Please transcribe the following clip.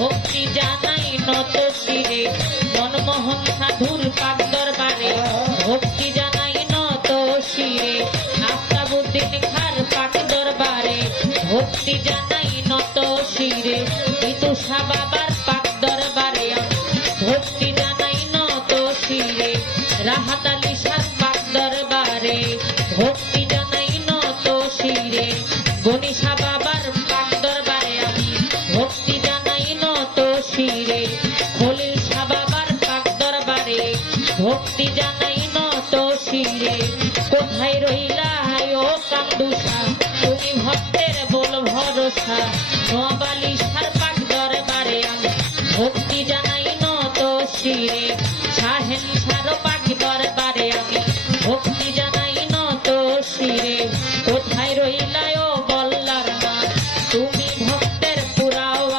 ভক্তি জানাই নত শিরে মনমোহন সাধুর পাক দরবারে ভক্তি জানাই নত শিরে আফতাবউদ্দিন খাঁর পাক দরবারে ভক্তি জানাই নত শিরে বিদুষা বাবার পাক দরবারে ভক্তি জানাই নত শিরে রাহাত আলী শাহর পাক দরবারে ভক্তি জানাই নত শিরে গণেশা বাবার পাক দরবারে আমি ভক্তি জানাই নত শিরে খলিল শাহ বাবার পাক দরবারে ভক্তি জানাই নত শিরে কোথায় রইলা ও কান্দুষা তুমি ভক্তের বল ভরসা নওয়াব আলী শাহর পাক দরবারে আমি ভক্তি